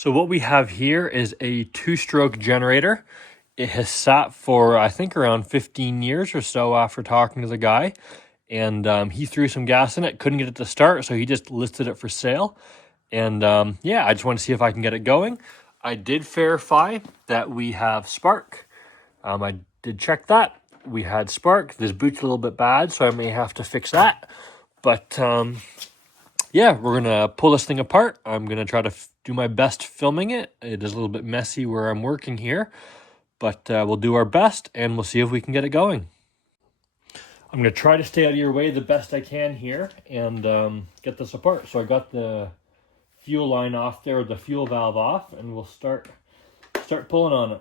So what we have here is a two-stroke generator. It has sat for, I think, around 15 years or so after talking to the guy. And he threw some gas in it, couldn't get it to start, so he just listed it for sale. And yeah, I just want to see if I can get it going. I did verify that we have spark. I did check that. We had spark. This boot's a little bit bad, so I may have to fix that. But yeah, we're gonna pull this thing apart. I'm gonna try to do my best filming it. It is a little bit messy where I'm working here, but we'll do our best and we'll see if we can get it going. I'm gonna try to stay out of your way the best I can here and get this apart. So I got the fuel line off there, the fuel valve off, and we'll start pulling on it.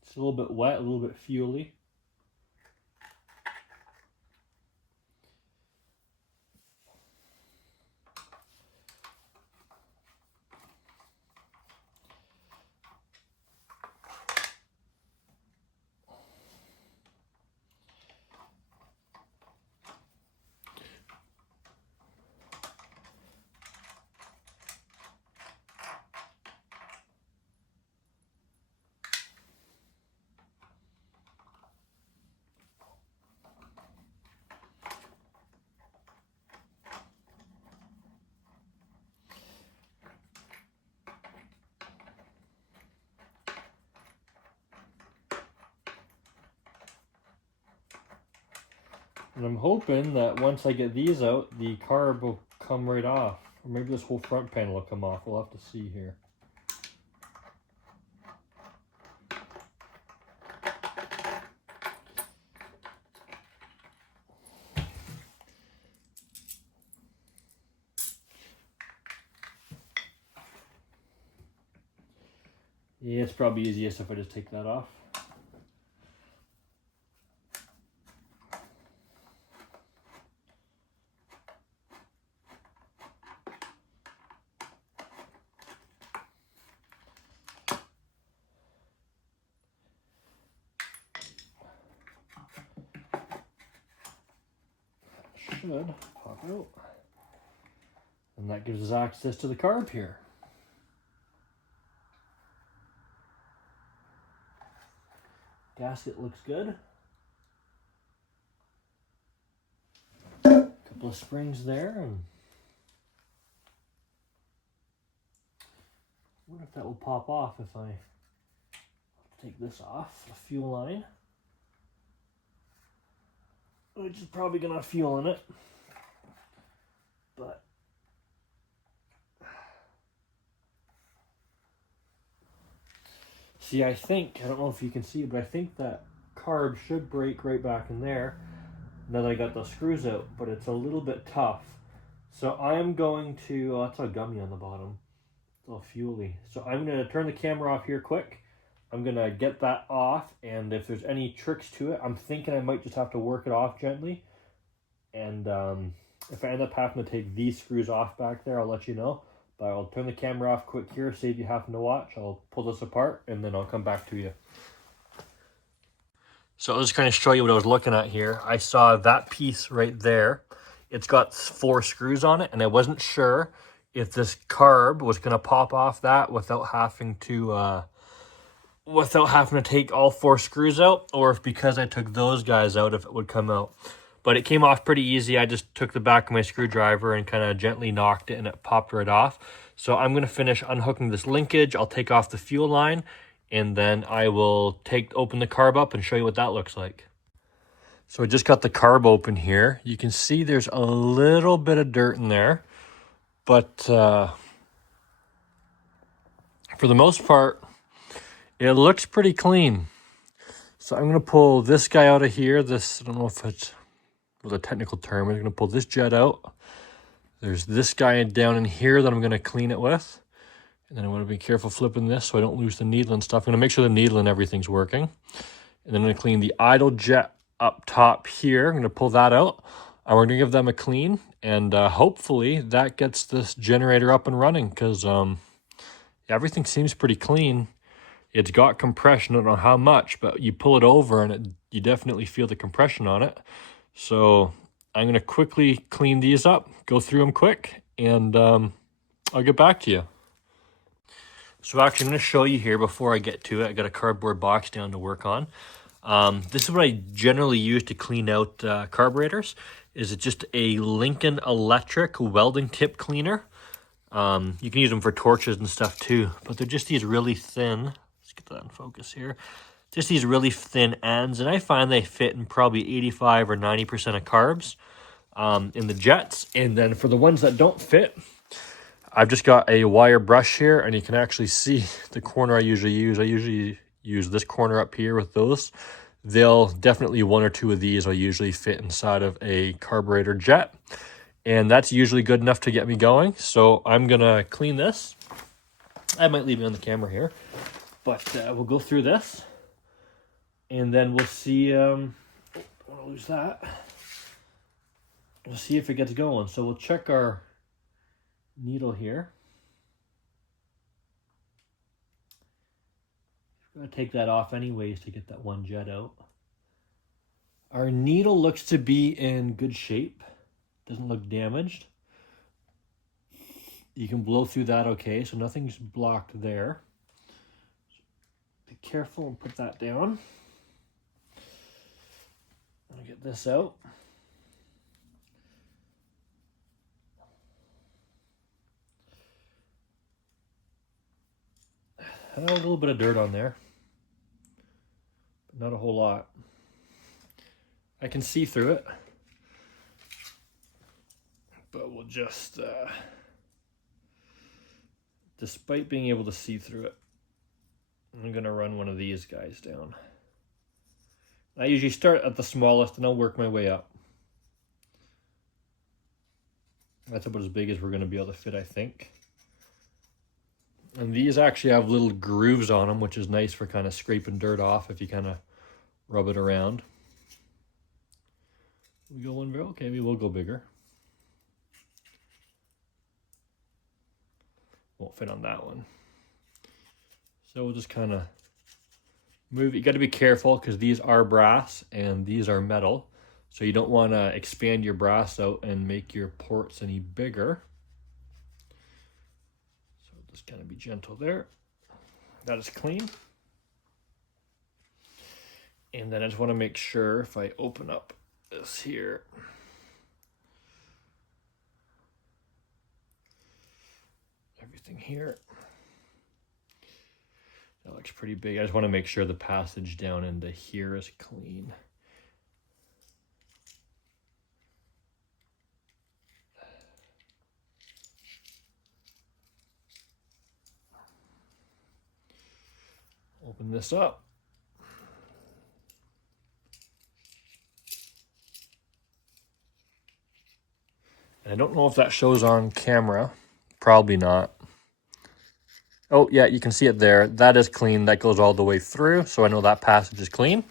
It's a little bit wet, a little bit fuely. And I'm hoping that once I get these out, the carb will come right off. Or maybe this whole front panel will come off. We'll have to see here. Yeah, it's probably easiest if I just take that off. Should pop out. And that gives us access to the carb here. Gasket looks good. Couple of springs there, and I wonder if that will pop off if I take this off the fuel line, which is probably gonna have fuel in it, but see, I don't know if you can see, but I think that carb should break right back in there now that I got those screws out, but it's a little bit tough. So I am going to, that's a gummy on the bottom. It's all fuely. So I'm going to turn the camera off here quick. I'm going to get that off, and if there's any tricks to it, I'm thinking I might just have to work it off gently. And if I end up having to take these screws off back there, I'll let you know. But I'll turn the camera off quick here, save you having to watch. I'll pull this apart, and then I'll come back to you. So I'll just kind of show you what I was looking at here. I saw that piece right there. It's got 4 screws on it, and I wasn't sure if this carb was going to pop off that without having to take all 4 screws out, or if because I took those guys out, if it would come out. But it came off pretty easy. I just took the back of my screwdriver and kind of gently knocked it, and it popped right off. So I'm going to finish unhooking this linkage. I'll take off the fuel line, and then I will open the carb up and show you what that looks like. So I just got the carb open here. You can see there's a little bit of dirt in there, but For the most part, it looks pretty clean. So I'm going to pull this guy out of here. This, I don't know if it's what the technical term. I'm going to pull this jet out. There's this guy down in here that I'm going to clean it with. And then I want to be careful flipping this so I don't lose the needle and stuff. I'm going to make sure the needle and everything's working. And then I'm going to clean the idle jet up top here. I'm going to pull that out. And we're going to give them a clean. And hopefully that gets this generator up and running because everything seems pretty clean. It's got compression. I don't know how much, but you pull it over and you definitely feel the compression on it. So I'm going to quickly clean these up, go through them quick, and I'll get back to you. So actually, I'm going to show you here before I get to it. I got a cardboard box down to work on. This is what I generally use to clean out carburetors. Is it just a Lincoln Electric welding tip cleaner? You can use them for torches and stuff too, but they're just these really thin. Let's get that in focus here. Just these really thin ends, and I find they fit in probably 85 or 90% of carbs in the jets. And then for the ones that don't fit, I've just got a wire brush here, and you can actually see the corner I usually use. I usually use this corner up here with those. They'll definitely one or two of these will usually fit inside of a carburetor jet. And that's usually good enough to get me going. So I'm going to clean this. I might leave it on the camera here. But we'll go through this. And then we'll see. I don't want to lose that. We'll see if it gets going. So we'll check our needle here. I'm going to take that off anyways to get that one jet out. Our needle looks to be in good shape. Doesn't look damaged. You can blow through that okay, so nothing's blocked there. Be careful and put that down. I'll get this out. A little bit of dirt on there, but not a whole lot. I can see through it, but we'll just, despite being able to see through it, I'm going to run one of these guys down. I usually start at the smallest and I'll work my way up. That's about as big as we're going to be able to fit, I think. And these actually have little grooves on them, which is nice for kind of scraping dirt off if you kind of rub it around. We go one okay, maybe we'll go bigger. Won't fit on that one. So we'll just kind of move. You got to be careful because these are brass and these are metal. So you don't want to expand your brass out and make your ports any bigger. So just kind of be gentle there. That is clean. And then I just want to make sure if I open up this here, everything here, that looks pretty big. I just want to make sure the passage down into here is clean. Open this up. And I don't know if that shows on camera. Probably not. Oh, yeah, you can see it there. That is clean. That goes all the way through, so I know that passage is clean.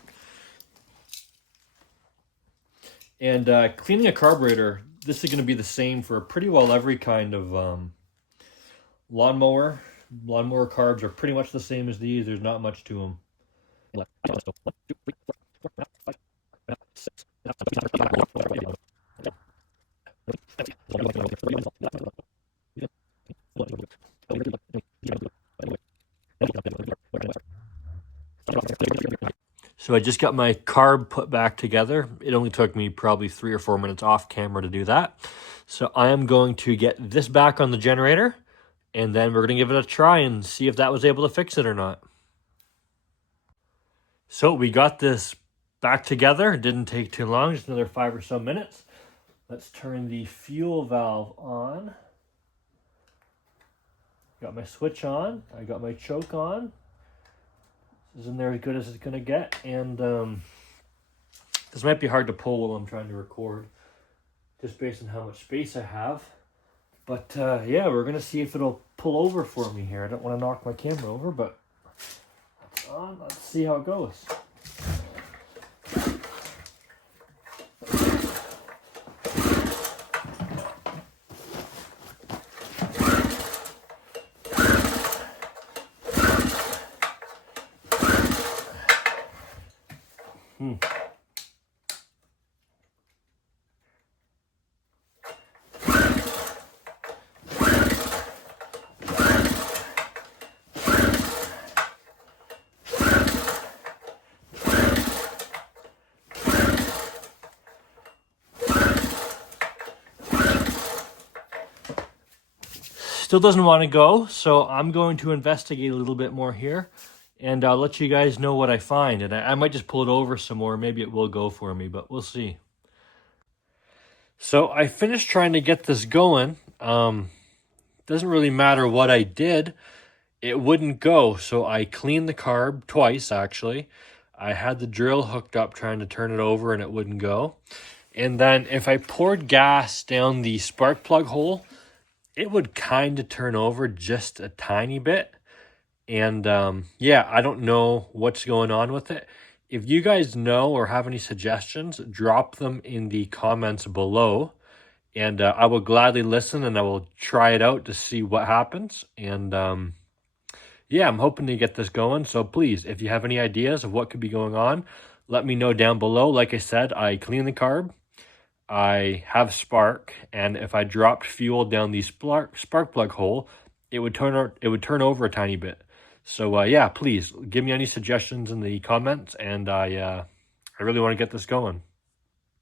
And cleaning a carburetor, this is going to be the same for pretty well every kind of lawnmower. Lawnmower carbs are pretty much the same as these. There's not much to them. So I just got my carb put back together. It only took me probably 3 or 4 minutes off camera to do that. So I am going to get this back on the generator, and then we're going to give it a try and see if that was able to fix it or not. So we got this back together. It didn't take too long, just another 5 or so minutes. Let's turn the fuel valve on. Got my switch on. I got my choke on. This is in there as good as it's gonna get. And this might be hard to pull while I'm trying to record, just based on how much space I have. But yeah, we're gonna see if it'll pull over for me here. I don't want to knock my camera over, but it's on. Let's see how it goes. Still doesn't want to go, so I'm going to investigate a little bit more here, and I'll let you guys know what I find. And I might just pull it over some more. Maybe it will go for me, but we'll see. So I finished trying to get this going. Doesn't really matter what I did. It wouldn't go, so I cleaned the carb twice, actually. I had the drill hooked up trying to turn it over, and it wouldn't go. And then if I poured gas down the spark plug hole, it would kind of turn over just a tiny bit. And yeah, I don't know what's going on with it. If you guys know or have any suggestions, drop them in the comments below. And I will gladly listen, and I will try it out to see what happens. And yeah, I'm hoping to get this going. So please, if you have any ideas of what could be going on, let me know down below. Like I said, I cleaned the carb. I have spark, and if I dropped fuel down the spark plug hole, it would turn over a tiny bit. So yeah, please give me any suggestions in the comments, and I really want to get this going.